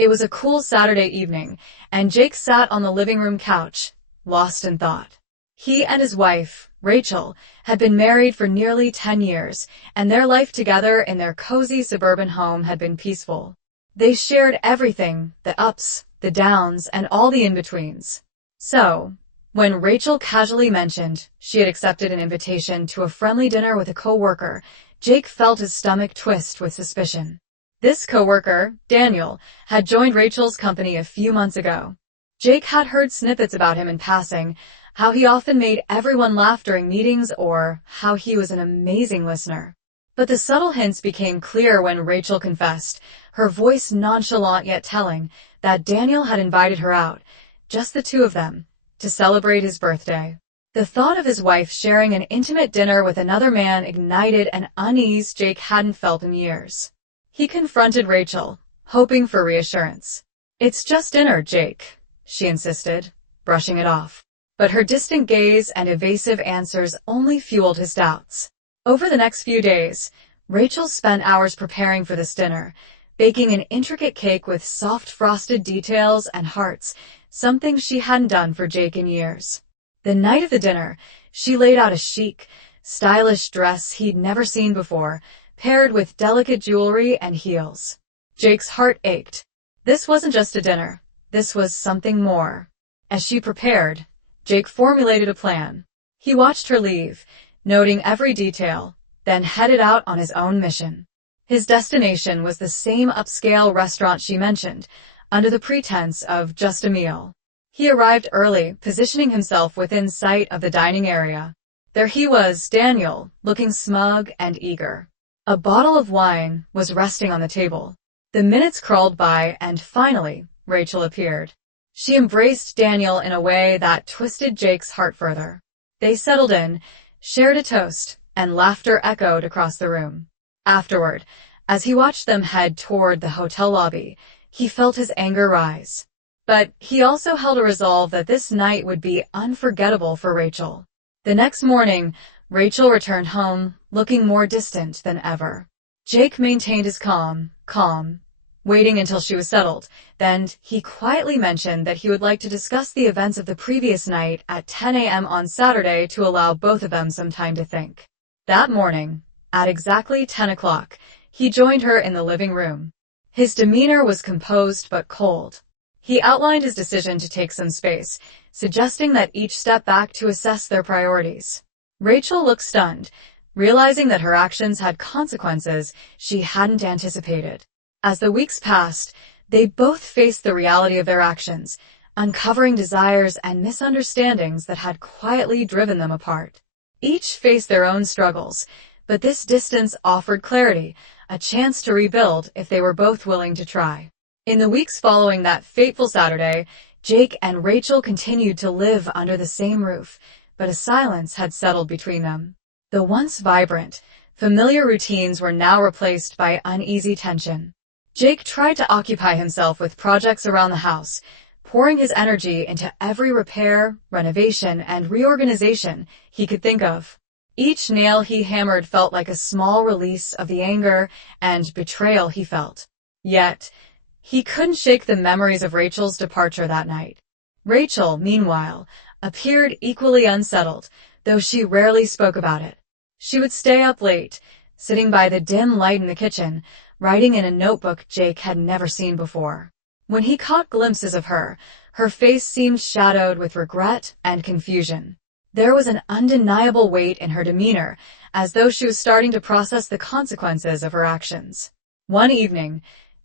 It was a cool Saturday evening, and Jake sat on the living room couch, lost in thought. He and his wife, Rachel, had been married for nearly 10 years, and their life together in their cozy suburban home had been peaceful. They shared everything, the ups, the downs, and all the in-betweens. So, when Rachel casually mentioned she had accepted an invitation to a friendly dinner with a coworker, Jake felt his stomach twist with suspicion. This coworker, Daniel, had joined Rachel's company a few months ago. Jake had heard snippets about him in passing, how he often made everyone laugh during meetings or how he was an amazing listener. But the subtle hints became clear when Rachel confessed, her voice nonchalant yet telling, that Daniel had invited her out, just the two of them, to celebrate his birthday. The thought of his wife sharing an intimate dinner with another man ignited an unease Jake hadn't felt in years. He confronted Rachel, hoping for reassurance. "It's just dinner, Jake," she insisted, brushing it off. But her distant gaze and evasive answers only fueled his doubts. Over the next few days, Rachel spent hours preparing for this dinner, baking an intricate cake with soft frosted details and hearts, something she hadn't done for Jake in years. The night of the dinner, she laid out a chic, stylish dress he'd never seen before, paired with delicate jewelry and heels. Jake's heart ached. This wasn't just a dinner. This was something more. As she prepared, Jake formulated a plan. He watched her leave, noting every detail, then headed out on his own mission. His destination was the same upscale restaurant she mentioned, under the pretense of just a meal. He arrived early, positioning himself within sight of the dining area. There he was, Daniel, looking smug and eager. A bottle of wine was resting on the table. The minutes crawled by, and finally, Rachel appeared. She embraced Daniel in a way that twisted Jake's heart further. They settled in, shared a toast, and laughter echoed across the room. Afterward, as he watched them head toward the hotel lobby, he felt his anger rise. But he also held a resolve that this night would be unforgettable for Rachel. The next morning, Rachel returned home, looking more distant than ever. Jake maintained his calm, waiting until she was settled. Then he quietly mentioned that he would like to discuss the events of the previous night at 10 a.m. on Saturday to allow both of them some time to think. That morning, at exactly 10 o'clock, he joined her in the living room. His demeanor was composed but cold. He outlined his decision to take some space, suggesting that each step back to assess their priorities. Rachel looked stunned, realizing that her actions had consequences she hadn't anticipated. As the weeks passed, they both faced the reality of their actions, uncovering desires and misunderstandings that had quietly driven them apart. Each faced their own struggles, but this distance offered clarity, a chance to rebuild if they were both willing to try. In the weeks following that fateful Saturday, Jake and Rachel continued to live under the same roof, but a silence had settled between them. The once vibrant, familiar routines were now replaced by uneasy tension. Jake tried to occupy himself with projects around the house, pouring his energy into every repair, renovation, and reorganization he could think of. Each nail he hammered felt like a small release of the anger and betrayal he felt. Yet, he couldn't shake the memories of Rachel's departure that night. Rachel, meanwhile, appeared equally unsettled, though she rarely spoke about it. She would stay up late, sitting by the dim light in the kitchen, writing in a notebook Jake had never seen before. When he caught glimpses of her, her face seemed shadowed with regret and confusion. There was an undeniable weight in her demeanor, as though she was starting to process the consequences of her actions. One evening,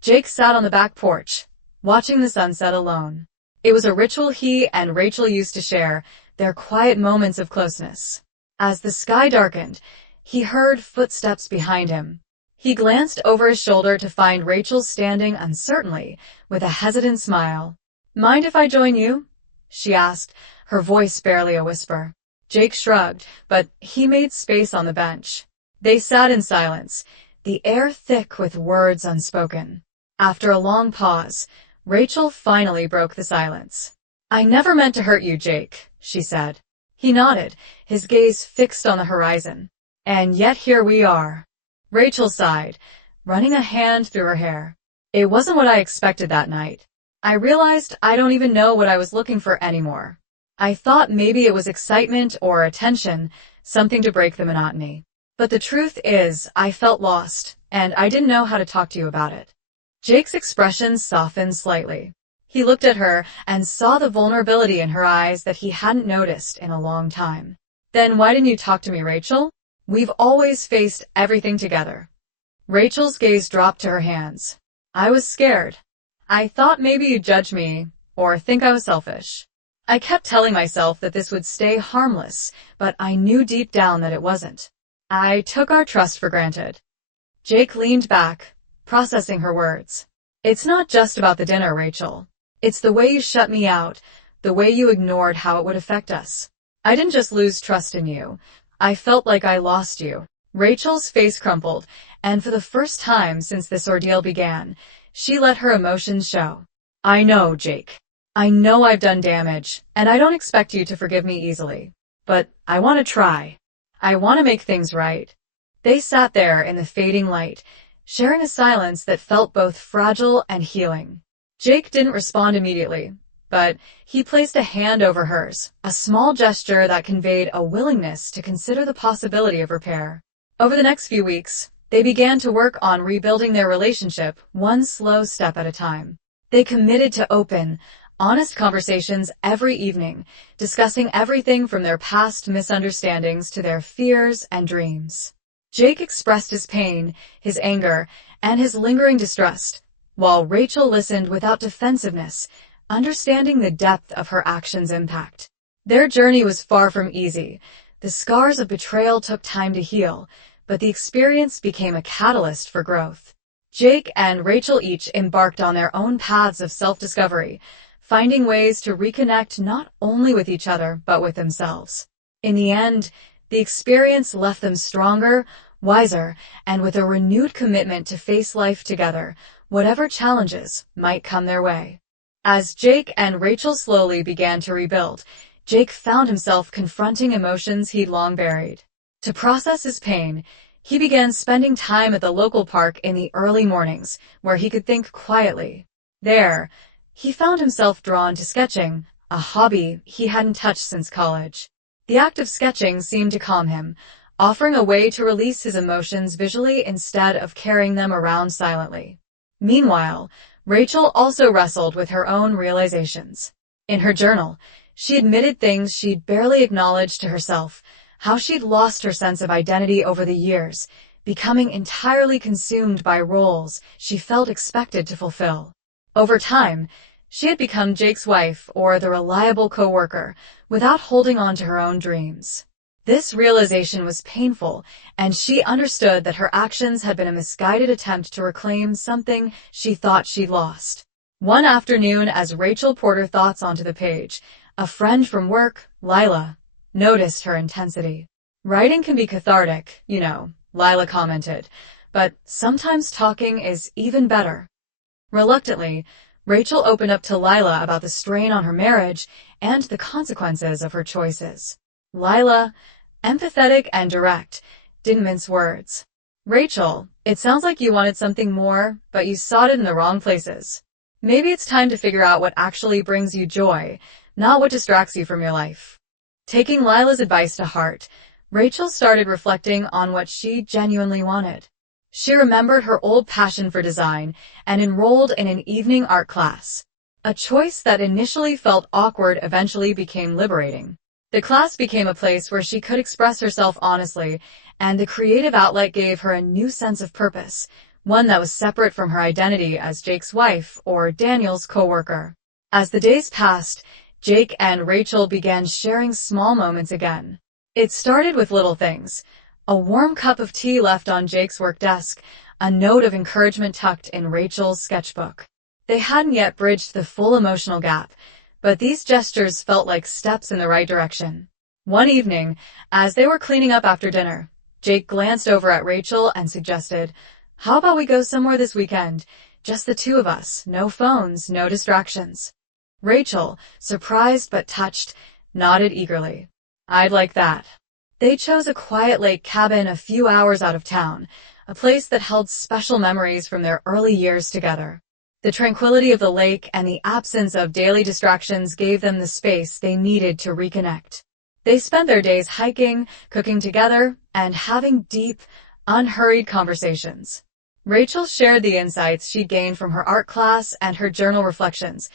Jake sat on the back porch, watching the sunset alone. It was a ritual he and Rachel used to share, their quiet moments of closeness. As the sky darkened, he heard footsteps behind him. He glanced over his shoulder to find Rachel standing uncertainly, with a hesitant smile. "Mind if I join you?" she asked, her voice barely a whisper. Jake shrugged, but he made space on the bench. They sat in silence, the air thick with words unspoken. After a long pause, Rachel finally broke the silence. "I never meant to hurt you, Jake," she said. He nodded, his gaze fixed on the horizon. "And yet here we are." Rachel sighed, running a hand through her hair. It wasn't what I expected that night. I realized I don't even know what I was looking for anymore. I thought maybe it was excitement or attention, something to break the monotony. But the truth is, I felt lost, and I didn't know how to talk to you about it. Jake's expression softened slightly. He looked at her and saw the vulnerability in her eyes that he hadn't noticed in a long time. Then why didn't you talk to me, Rachel? We've always faced everything together. Rachel's gaze dropped to her hands. I was scared. I thought maybe you'd judge me, or think I was selfish. I kept telling myself that this would stay harmless, but I knew deep down that it wasn't. I took our trust for granted. Jake leaned back, processing her words. It's not just about the dinner, Rachel. It's the way you shut me out, the way you ignored how it would affect us. I didn't just lose trust in you. I felt like I lost you. Rachel's face crumpled, and for the first time since this ordeal began, she let her emotions show. I know, Jake. I know I've done damage, and I don't expect you to forgive me easily. But I want to try. I want to make things right. They sat there in the fading light, sharing a silence that felt both fragile and healing. Jake didn't respond immediately, but he placed a hand over hers, a small gesture that conveyed a willingness to consider the possibility of repair. Over the next few weeks, they began to work on rebuilding their relationship one slow step at a time. They committed to open, honest conversations every evening, discussing everything from their past misunderstandings to their fears and dreams. Jake expressed his pain, his anger, and his lingering distrust, while Rachel listened without defensiveness, understanding the depth of her actions' impact. Their journey was far from easy. The scars of betrayal took time to heal, but the experience became a catalyst for growth. Jake and Rachel each embarked on their own paths of self-discovery, finding ways to reconnect not only with each other, but with themselves. In the end, the experience left them stronger, wiser, and with a renewed commitment to face life together, whatever challenges might come their way. As Jake and Rachel slowly began to rebuild, Jake found himself confronting emotions he'd long buried. To process his pain, he began spending time at the local park in the early mornings, where he could think quietly. There, he found himself drawn to sketching, a hobby he hadn't touched since college. The act of sketching seemed to calm him, offering a way to release his emotions visually instead of carrying them around silently. Meanwhile, Rachel also wrestled with her own realizations. In her journal, she admitted things she'd barely acknowledged to herself, how she'd lost her sense of identity over the years, becoming entirely consumed by roles she felt expected to fulfill. Over time, she had become Jake's wife or the reliable coworker, without holding on to her own dreams. This realization was painful, and she understood that her actions had been a misguided attempt to reclaim something she thought she'd lost. One afternoon, as Rachel poured her thoughts onto the page, a friend from work, Lila, noticed her intensity. Writing can be cathartic, you know, Lila commented, but sometimes talking is even better. Reluctantly, Rachel opened up to Lila about the strain on her marriage and the consequences of her choices. Lila, empathetic and direct, didn't mince words. Rachel, it sounds like you wanted something more, but you sought it in the wrong places. Maybe it's time to figure out what actually brings you joy, not what distracts you from your life. Taking Lila's advice to heart, Rachel started reflecting on what she genuinely wanted. She remembered her old passion for design and enrolled in an evening art class. A choice that initially felt awkward eventually became liberating. The class became a place where she could express herself honestly, and the creative outlet gave her a new sense of purpose, one that was separate from her identity as Jake's wife or Daniel's coworker. As the days passed, Jake and Rachel began sharing small moments again. It started with little things. A warm cup of tea left on Jake's work desk, a note of encouragement tucked in Rachel's sketchbook. They hadn't yet bridged the full emotional gap, but these gestures felt like steps in the right direction. One evening, as they were cleaning up after dinner, Jake glanced over at Rachel and suggested, "How about we go somewhere this weekend? Just the two of us, no phones, no distractions." Rachel, surprised but touched, nodded eagerly. "I'd like that." They chose a quiet lake cabin a few hours out of town, a place that held special memories from their early years together. The tranquility of the lake and the absence of daily distractions gave them the space they needed to reconnect. They spent their days hiking, cooking together, and having deep, unhurried conversations. Rachel shared the insights she gained from her art class and her journal reflections,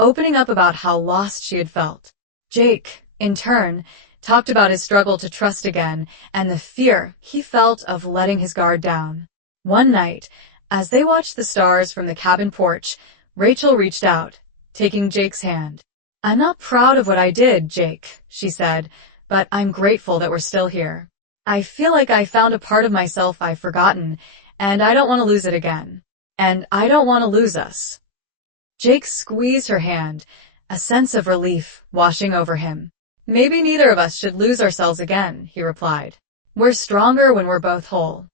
opening up about how lost she had felt. Jake, in turn, talked about his struggle to trust again and the fear he felt of letting his guard down. One night, as they watched the stars from the cabin porch, Rachel reached out, taking Jake's hand. "I'm not proud of what I did, Jake," she said, "but I'm grateful that we're still here. I feel like I found a part of myself I've forgotten, and I don't want to lose it again. And I don't want to lose us." Jake squeezed her hand, a sense of relief washing over him. "Maybe neither of us should lose ourselves again," he replied. "We're stronger when we're both whole."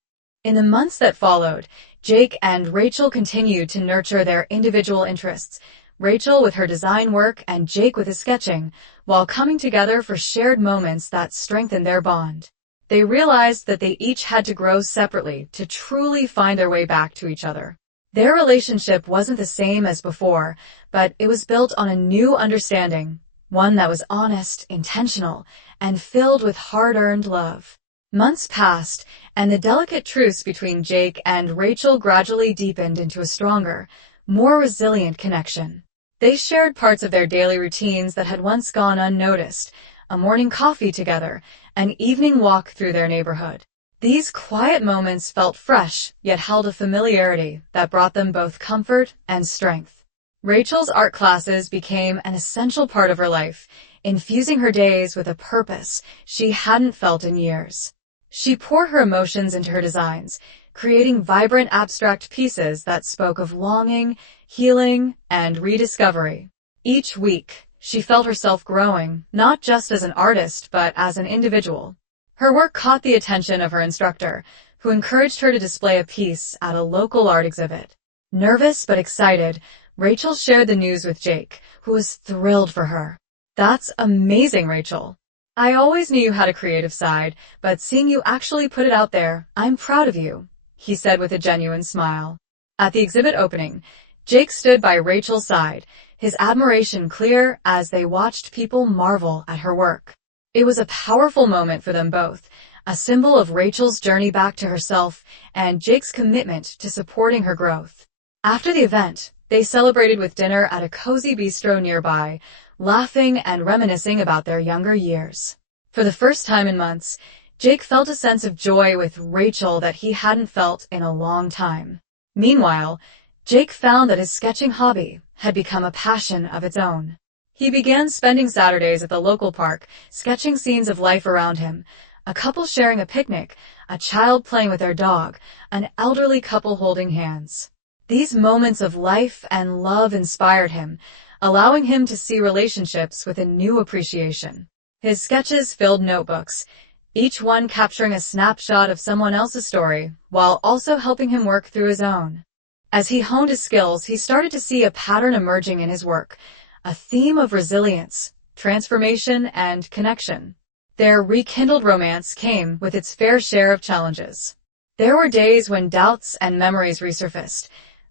In the months that followed, Jake and Rachel continued to nurture their individual interests, Rachel with her design work and Jake with his sketching, while coming together for shared moments that strengthened their bond. They realized that they each had to grow separately to truly find their way back to each other. Their relationship wasn't the same as before, but it was built on a new understanding, one that was honest, intentional, and filled with hard-earned love. Months passed, and the delicate truce between Jake and Rachel gradually deepened into a stronger, more resilient connection. They shared parts of their daily routines that had once gone unnoticed, a morning coffee together, an evening walk through their neighborhood. These quiet moments felt fresh, yet held a familiarity that brought them both comfort and strength. Rachel's art classes became an essential part of her life, infusing her days with a purpose she hadn't felt in years. She poured her emotions into her designs, creating vibrant abstract pieces that spoke of longing, healing, and rediscovery. Each week, she felt herself growing, not just as an artist, but as an individual. Her work caught the attention of her instructor, who encouraged her to display a piece at a local art exhibit. Nervous but excited, Rachel shared the news with Jake, who was thrilled for her. "That's amazing, Rachel. I always knew you had a creative side, but seeing you actually put it out there, I'm proud of you," he said with a genuine smile. At the exhibit opening, Jake stood by Rachel's side, his admiration clear as they watched people marvel at her work. It was a powerful moment for them both, a symbol of Rachel's journey back to herself and Jake's commitment to supporting her growth. After the event, they celebrated with dinner at a cozy bistro nearby, laughing and reminiscing about their younger years. For the first time in months, Jake felt a sense of joy with Rachel that he hadn't felt in a long time. Meanwhile, Jake found that his sketching hobby had become a passion of its own. He began spending Saturdays at the local park, sketching scenes of life around him, a couple sharing a picnic, a child playing with their dog, an elderly couple holding hands. These moments of life and love inspired him, allowing him to see relationships with a new appreciation. His sketches filled notebooks, each one capturing a snapshot of someone else's story, while also helping him work through his own. As he honed his skills, he started to see a pattern emerging in his work, a theme of resilience, transformation, and connection. Their rekindled romance came with its fair share of challenges. There were days when doubts and memories resurfaced,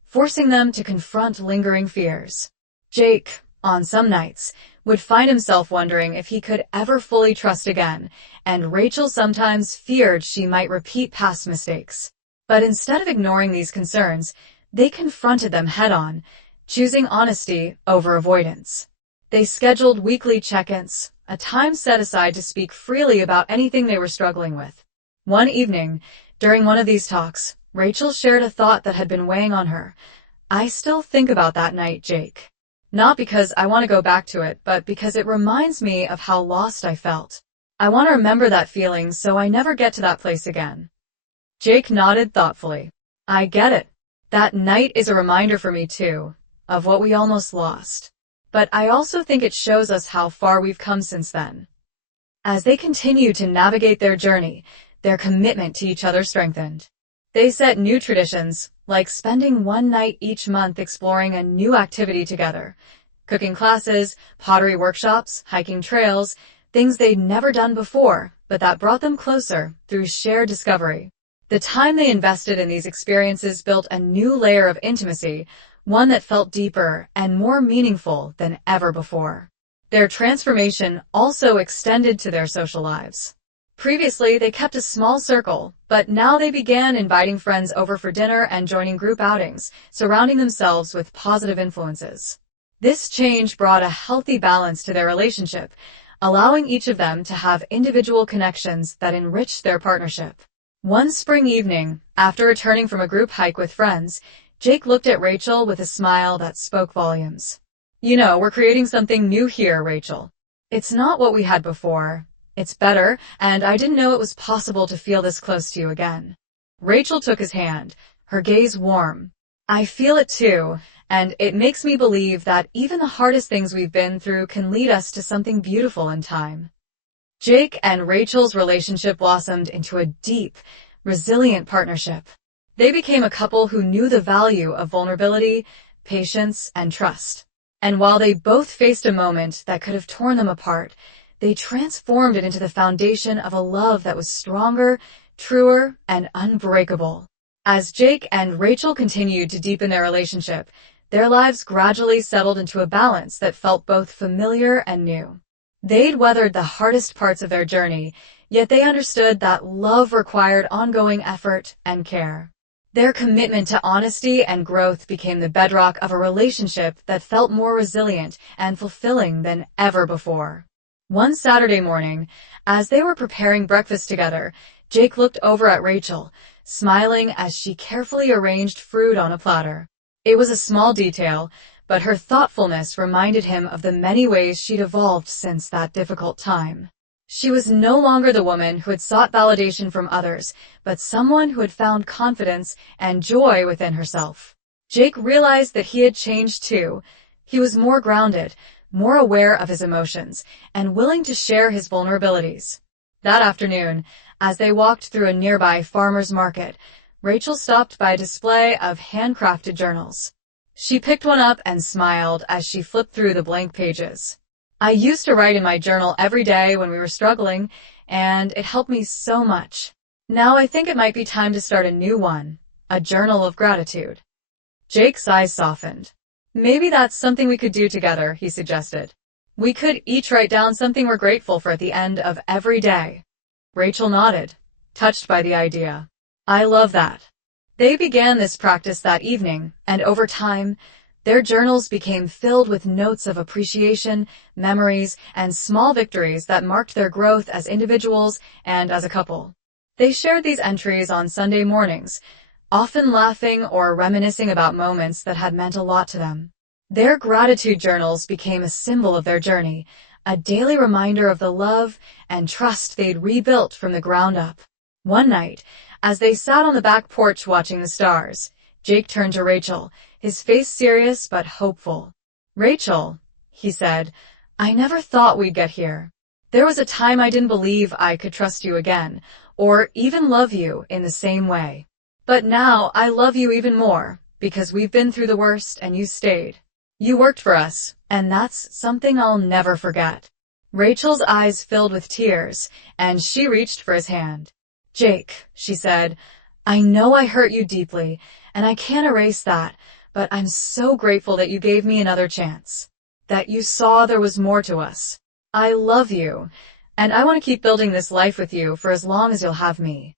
forcing them to confront lingering fears. Jake, on some nights, would find himself wondering if he could ever fully trust again, and Rachel sometimes feared she might repeat past mistakes. But instead of ignoring these concerns, they confronted them head-on, choosing honesty over avoidance. They scheduled weekly check-ins, a time set aside to speak freely about anything they were struggling with. One evening, during one of these talks, Rachel shared a thought that had been weighing on her. "I still think about that night, Jake. Not because I want to go back to it, but because it reminds me of how lost I felt. I want to remember that feeling so I never get to that place again." Jake nodded thoughtfully. "I get it. That night is a reminder for me too, of what we almost lost. But I also think it shows us how far we've come since then." As they continued to navigate their journey, their commitment to each other strengthened. They set new traditions, like spending one night each month exploring a new activity together. Cooking classes, pottery workshops, hiking trails, things they'd never done before, but that brought them closer through shared discovery. The time they invested in these experiences built a new layer of intimacy, one that felt deeper and more meaningful than ever before. Their transformation also extended to their social lives. Previously, they kept a small circle, but now they began inviting friends over for dinner and joining group outings, surrounding themselves with positive influences. This change brought a healthy balance to their relationship, allowing each of them to have individual connections that enriched their partnership. One spring evening, after returning from a group hike with friends, Jake looked at Rachel with a smile that spoke volumes. "You know, we're creating something new here, Rachel. It's not what we had before. It's better, and I didn't know it was possible to feel this close to you again." Rachel took his hand, her gaze warm. "I feel it too, and it makes me believe that even the hardest things we've been through can lead us to something beautiful in time." Jake and Rachel's relationship blossomed into a deep, resilient partnership. They became a couple who knew the value of vulnerability, patience, and trust. And while they both faced a moment that could have torn them apart, they transformed it into the foundation of a love that was stronger, truer, and unbreakable. As Jake and Rachel continued to deepen their relationship, their lives gradually settled into a balance that felt both familiar and new. They'd weathered the hardest parts of their journey, yet they understood that love required ongoing effort and care. Their commitment to honesty and growth became the bedrock of a relationship that felt more resilient and fulfilling than ever before. One Saturday morning, as they were preparing breakfast together, Jake looked over at Rachel, smiling as she carefully arranged fruit on a platter. It was a small detail, but her thoughtfulness reminded him of the many ways she'd evolved since that difficult time. She was no longer the woman who had sought validation from others, but someone who had found confidence and joy within herself. Jake realized that he had changed too. He was more grounded, more aware of his emotions, and willing to share his vulnerabilities. That afternoon, as they walked through a nearby farmer's market, Rachel stopped by a display of handcrafted journals. She picked one up and smiled as she flipped through the blank pages. "I used to write in my journal every day when we were struggling, and it helped me so much. Now I think it might be time to start a new one, a journal of gratitude." Jake's eyes softened. "Maybe that's something we could do together," he suggested. "We could each write down something we're grateful for at the end of every day." Rachel nodded, touched by the idea. "I love that." They began this practice that evening, and over time, their journals became filled with notes of appreciation, memories, and small victories that marked their growth as individuals and as a couple. They shared these entries on Sunday mornings, often laughing or reminiscing about moments that had meant a lot to them. Their gratitude journals became a symbol of their journey, a daily reminder of the love and trust they'd rebuilt from the ground up. One night, as they sat on the back porch watching the stars, Jake turned to Rachel, his face serious but hopeful. "Rachel," he said, "I never thought we'd get here. There was a time I didn't believe I could trust you again, or even love you in the same way. But now I love you even more, because we've been through the worst and you stayed. You worked for us, and that's something I'll never forget." Rachel's eyes filled with tears, and she reached for his hand. "Jake," she said, "I know I hurt you deeply, and I can't erase that, but I'm so grateful that you gave me another chance, that you saw there was more to us. I love you, and I want to keep building this life with you for as long as you'll have me."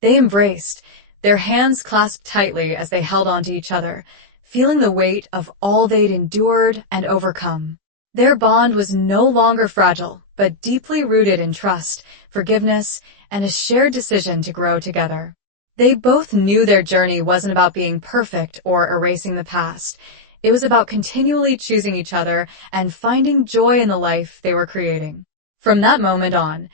They embraced, their hands clasped tightly as they held onto each other, feeling the weight of all they'd endured and overcome. Their bond was no longer fragile, but deeply rooted in trust, forgiveness, and a shared decision to grow together. They both knew their journey wasn't about being perfect or erasing the past. It was about continually choosing each other and finding joy in the life they were creating. From that moment on,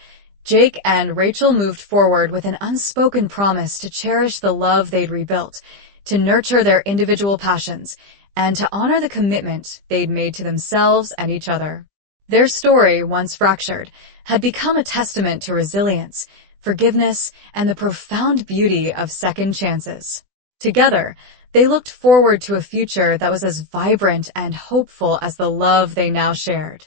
Jake and Rachel moved forward with an unspoken promise to cherish the love they'd rebuilt, to nurture their individual passions, and to honor the commitment they'd made to themselves and each other. Their story, once fractured, had become a testament to resilience, forgiveness, and the profound beauty of second chances. Together, they looked forward to a future that was as vibrant and hopeful as the love they now shared.